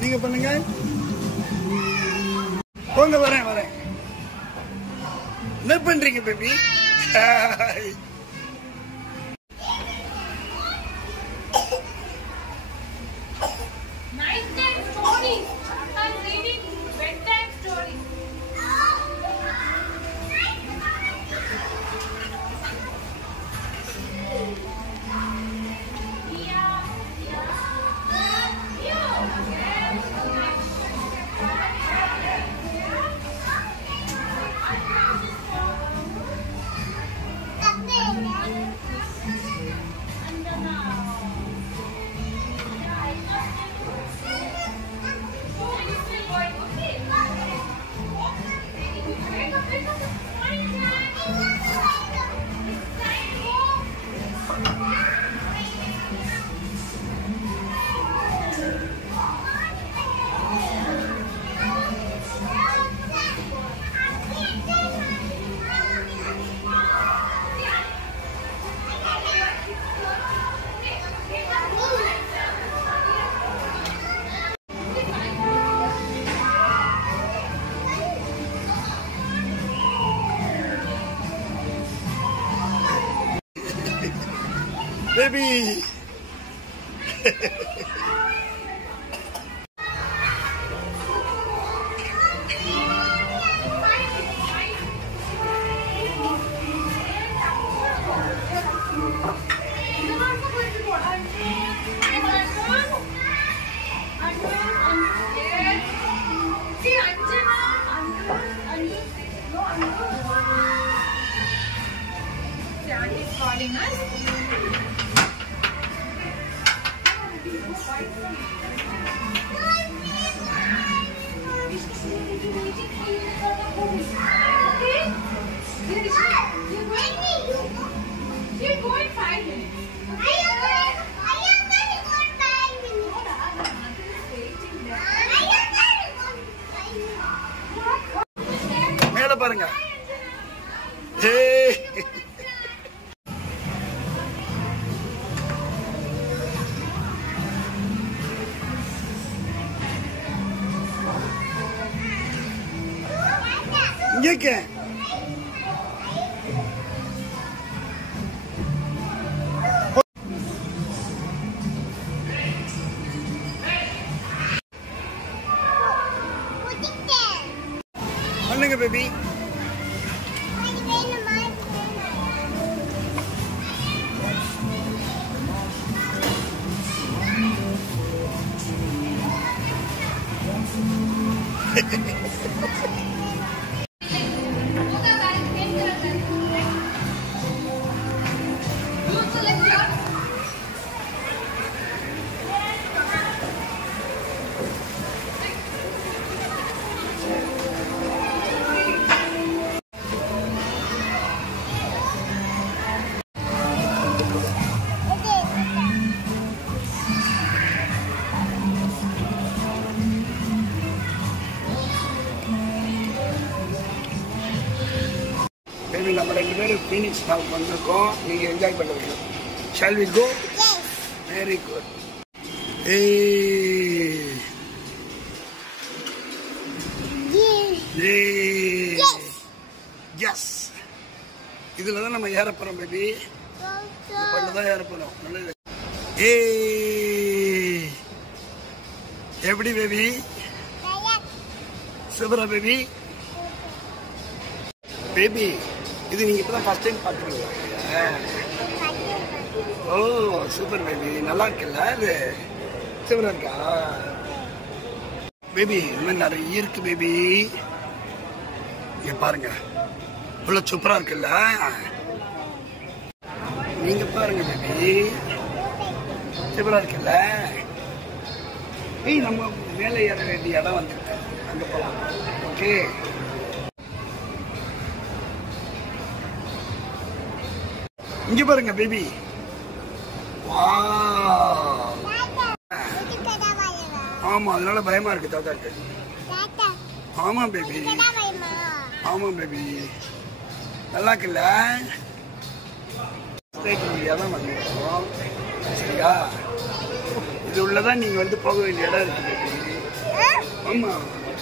நீங்க பண்ணுங்க. போங்க, வரேன் வரேன். என்ன பண்றீங்க baby? Baby. Calling us. You're going 5 minutes. மேல பாருங்க. இங்க பண்ணுங்க பேபி. நம்ம 2 பேரும் ஃபீனிக்ஸ் பார்க் வந்திருக்கோம். நீங்க என்ஜாய் பண்ணுவீங்க. Shall we go? Yes. Very good. Hey. Yes. Yes. இதுல தான் நம்ம ஏற போறோம் பேபி. இந்த பல்ல தான் ஏற போறோம். நல்லது. ஏய். எப்படி பேபி? சூப்பரா பேபி. பேபி இது நீங்க இப்பதான் ஃபர்ஸ்ட் டைம் பாத்துறீங்க. ஓ சூப்பர் பேபி. நல்லா இருக்குல்ல இது? சூப்பரா இருக்கா பேபி? இன்னும் நிறைய இருக்கு பேபி. இங்க பாருங்க இவ்வளவு சூப்பரா இருக்குல்ல? நீங்க பாருங்க பேபி. சூப்பரா இருக்குல்ல? ஏய் நம்ம மேலே ஏற வேண்டிய இடம் வந்துருக்கு. அங்க போலாம். ஓகே இங்க பாருங்க பேபி. ஆமா அதனால பயமா இருக்கு தாத்தாக்கு. ஆமா பேபி. ஆமா பேபி. நல்லா இருக்குல்ல? தான் வந்துருக்கோம். சரியா? இது உள்ளதான் நீங்க வந்து போக வேண்டிய இடம் இருக்கு. ஆமா,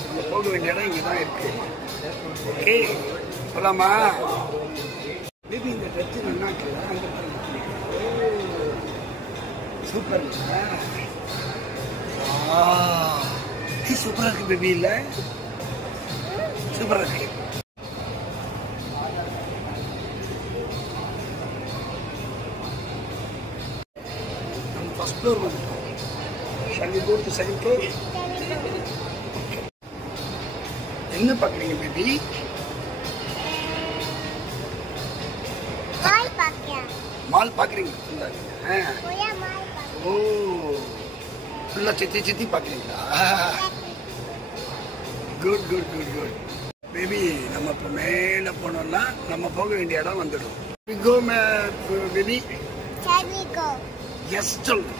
நீங்க போக வேண்டிய இடம் இங்கதான் இருக்கு. ஓகே, போலாமா? பேபி இந்த ட்ரெஸ் நல்லா இருக்குல்ல? சூப்பர். சூப்பரா இருக்கு பேபி. இல்ல சூப்பரா இருக்கு. நம்ம ஃபர்ஸ்ட் ஃப்ளோர் வந்துட்டோம். Shall we go to second floor? என்ன பாக்குறீங்க பேபி? மால் பாக்குறீங்க? ஓ, ஃபுல்லா சுத்தி பாக்குறீங்களா? Good good good good baby. நம்ம இப்போ மேல போனோம்னா நம்ம போக வேண்டிய இடம் வந்துடும். பேபி எஸ் சொல்லு.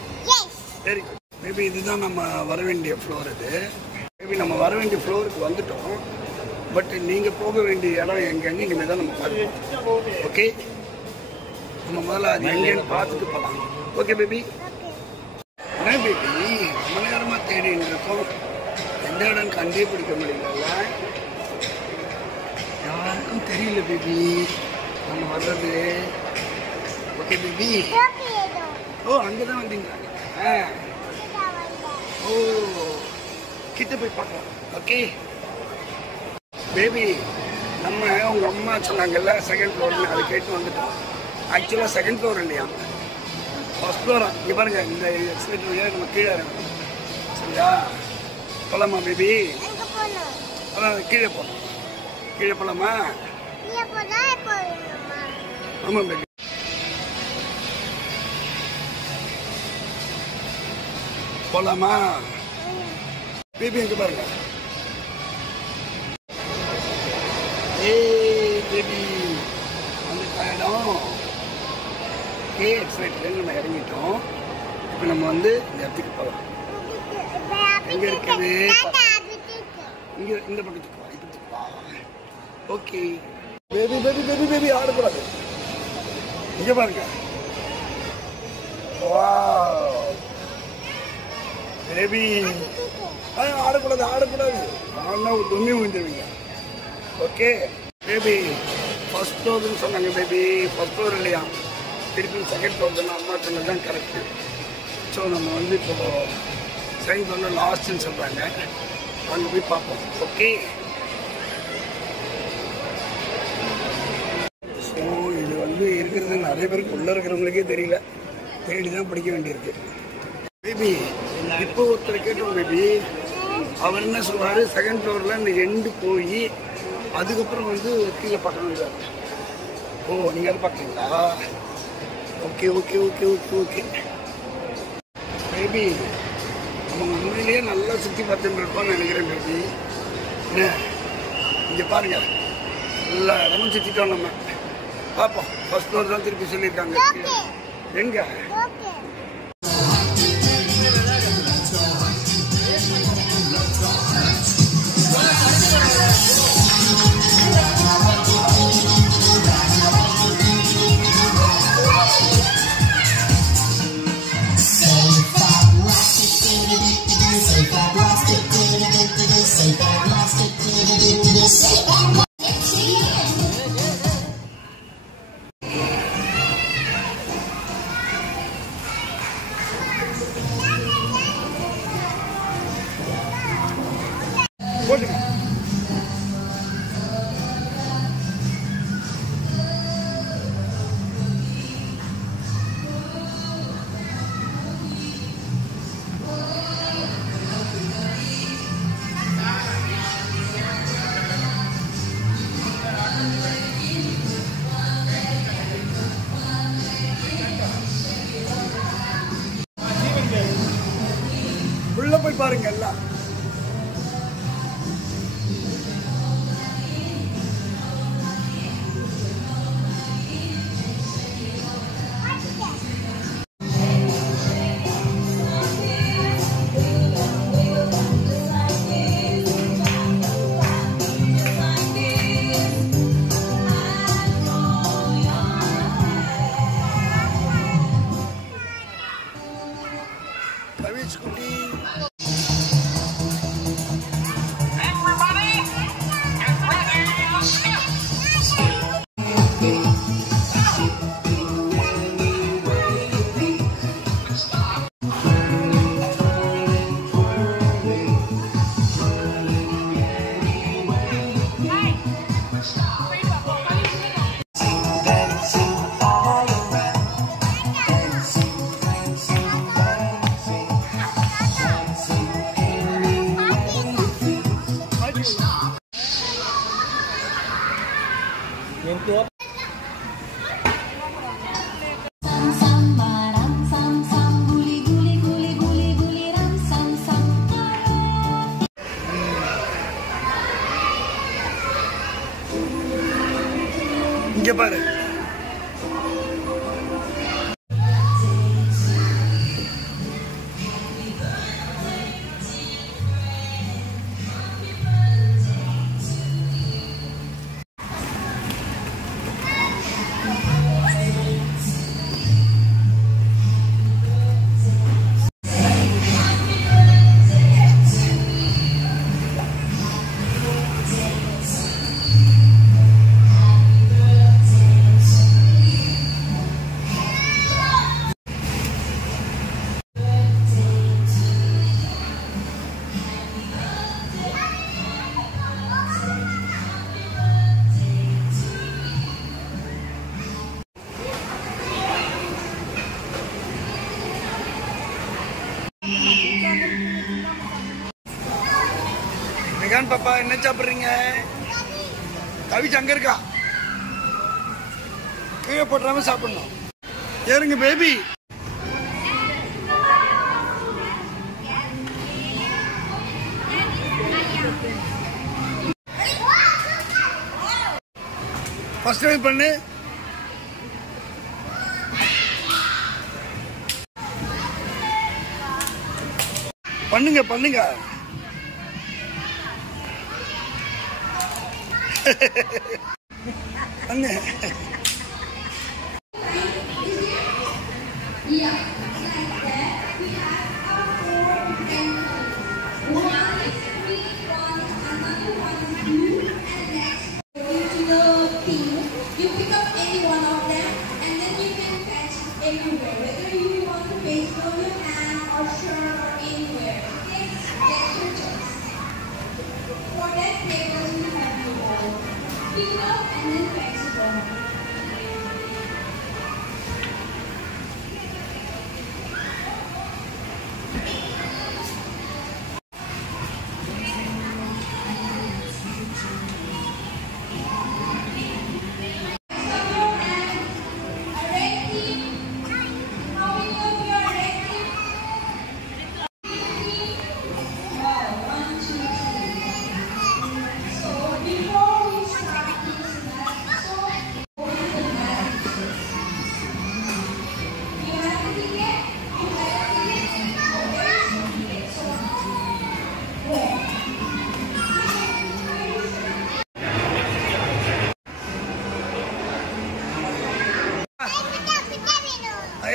Very good baby. இதுதான் நம்ம வர வேண்டிய ஃப்ளோர். இது பேபி நம்ம வர வேண்டிய ஃப்ளோருக்கு வந்துட்டோம். பட் நீங்க போக வேண்டிய இடம் எங்கெங்க இனிமேல் தான் நம்ம பார்க்கணும். ஓகே, நம்ம முதல்ல அது எங்கேன்னு பார்த்துட்டு போகலாம். Okay baby. என்ன பேபி ரொம்ப நேரமா தேடின்னு இருக்கோம், எந்த இடம் கண்டே பிடிக்க முடியல. யாருக்கும் தெரியல பேபி நம்ம வர்றது. Okay baby. ஓ, அங்கதான் வந்தீங்களா? ஓ, கிட்ட போய் பார்க்கலாம். Okay baby. நம்ம உங்க அம்மா சொன்னாங்கல்ல செகண்ட் ஃப்ளோர்னு, அதை கேட்டு வந்துட்டோம். ஆக்சுவலாக செகண்ட் ஃப்ளோர் இல்லையா, ஃபர்ஸ்ட் ஃப்ளோரா. இங்கே பாருங்க, இந்த எக்ஸ்பிரேட்டர் வழியாக நம்ம கீழே இறங்கணும். சரியா? போகலாமா பேபி? அதான் கீழே போகலாம். கீழே போகலாமா? ஆமாம் பேபி. போகலாமா பேபி? எங்கே பாருங்க. ஏய் பேபி, அந்த இடம் எக்ஸ்பிரேட்டர் நம்ம இறங்கிட்டோம். இப்போ நம்ம வந்து இந்த இடத்துக்கு போகலாம். எங்க இருக்குது? இங்க இந்த பக்கத்துக்கு வா, இப்பத்துக்கு வா. Okay baby baby baby baby ஆடக்கூடாது. இங்க பாருங்க. Wow baby. ஆடக்கூடாது ஆடக்கூடாது, ஆனா துணி விழுந்துருவீங்க. Okay baby. ஃபர்ஸ்ட் ஃப்ளோர்னு சொன்னாங்க பேபி. ஃபர்ஸ்ட் ஃப்ளோர் இல்லையா, திருப்பி செகண்ட் ஃப்ளோர் தானே அம்மா சொன்னது தான் கரெக்டு. ஸோ நம்ம வந்து இப்போ செகண்ட் ஃப்ளோரில் லாஸ்ட்னு சொல்கிறாங்க. அங்கே போய் பார்ப்போம். ஓகே. ஸோ இது வந்து இருக்கிறது நிறைய பேருக்கு உள்ளே இருக்கிறவங்களுக்கே தெரியல, தேடி தான் படிக்க வேண்டியிருக்கு. பேபி இப்போ ஒருத்தர் கேட்டோம் பேபி, அவர் என்ன சொல்றாரு, செகண்ட் ஃப்ளோரில் இந்த எண்டு போய் அதுக்கப்புறம் வந்து கீழே பார்க்கணும். ஓ, நீங்கள் அதை பார்க்குறீங்களா? Okay okay okay okay okay baby. நம்ம உண்மையிலேயே நல்லா சுற்றி பார்த்துட்டு இருக்கோம்னு நினைக்கிறேன் பேபி. என்ன இங்கே பாருங்க, எல்லா இடமும் சுற்றிட்டோம் நம்ம. பார்ப்போம். ஃபர்ஸ்ட் ஃப்ளோர் தான் திருப்பி சொல்லியிருக்காங்க. எங்க போட்டுங்க. உள்ள போய் பாருங்க எல்லாம். Rich Kuti. இங்க பாரு நிகான் பாப்பா என்ன சாப்பிடுறீங்க? கவிச்சு அங்க இருக்கா, கீழே போட்டுறாம சாப்பிடணும். ஏறுங்க பேபி. ஃபர்ஸ்ட் டைம் பண்ணு. பண்ணுங்க பண்ணுங்க. பண்ணு. You pick up any one of them and then you can fetch everywhere, whether you want to paste on your hand or shirt or anywhere. Okay, that's your choice. For that flavors we have you all. Pick it up and then fetch it on.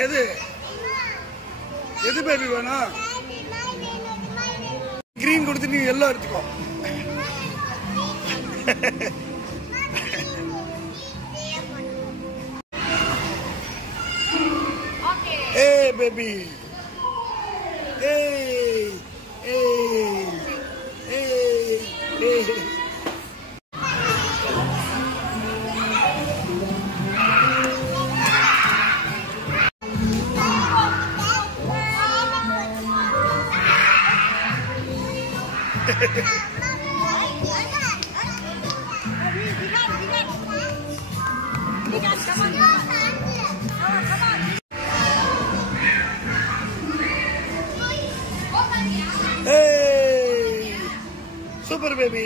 எது எது baby வேணும்? Green கொடுத்து நீ எல்லாம் எடுத்துக்கோ. Hey baby. Hey. Hey. Hey. Hey. Hey, super baby.